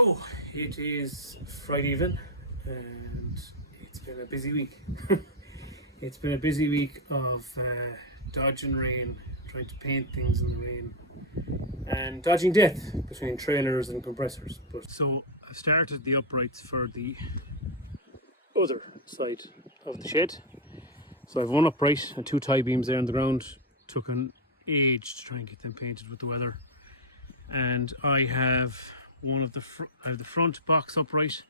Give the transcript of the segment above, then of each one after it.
So it is Friday evening and it's been a busy week. It's been a busy week of dodging rain, trying to paint things in the rain, and dodging death between trailers and compressors. So I started the uprights for the other side of the shed. So I have one upright and two tie beams there on the ground. Took an age to try and get them painted with the weather. And I have one of the front box upright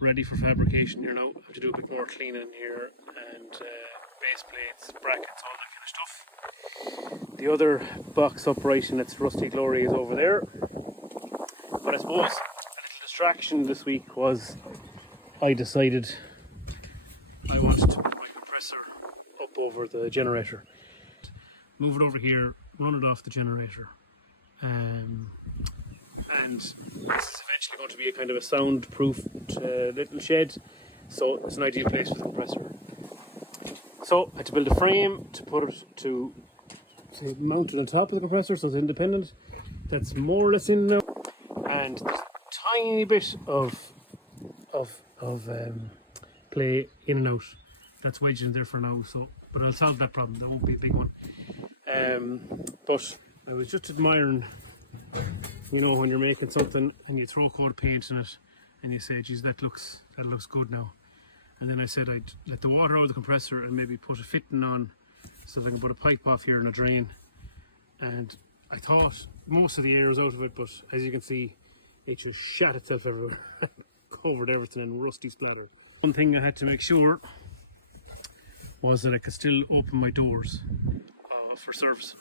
ready for fabrication here now. I have to do a bit more cleaning here and base plates, brackets, all that kind of stuff. The other box upright in its rusty glory is over there. But I suppose a little distraction this week was I decided I wanted to put my compressor up over the generator. Move it over here, run it off the generator. And this is eventually going to be a kind of a soundproof little shed, so it's an ideal place for the compressor. So I had to build a frame to put it to mount it on top of the compressor so it's independent. That's more or less in now, and there's a tiny bit of play in and out that's wedged in there for now. So, but I'll solve that problem. That won't be a big one. But I was just admiring, you know, when you're making something and you throw coat paint in it and you say, geez, that looks good now. And then I said I'd let the water out of the compressor and maybe put a fitting on so that I can put a pipe off here and a drain. And I thought most of the air was out of it, but as you can see, it just shat itself everywhere, covered everything in rusty splatter. One thing I had to make sure was that I could still open my doors for service.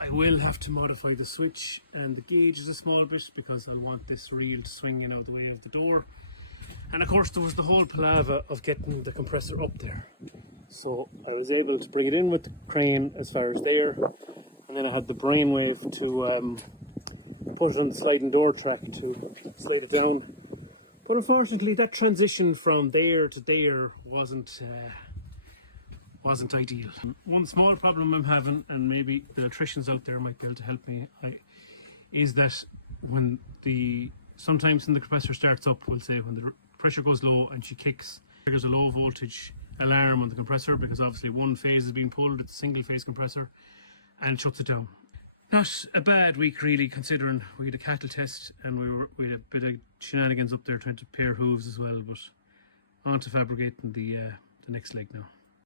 I will have to modify the switch and the gauge is a small bit because I want this reel to swing in out the way of the door. And of course there was the whole palaver of getting the compressor up there. So I was able to bring it in with the crane as far as there, and then I had the brainwave to put it on the sliding door track to slide it down. But unfortunately that transition from there to there wasn't ideal. One small problem I'm having, and maybe the electricians out there might be able to help me, is that when sometimes when the compressor starts up, we'll say when the pressure goes low and she kicks, there's a low voltage alarm on the compressor because obviously one phase is being pulled, it's a single phase compressor, and it shuts it down. Not a bad week really, considering we had a cattle test and we had a bit of shenanigans up there trying to pair hooves as well, but on to fabricating the next leg now.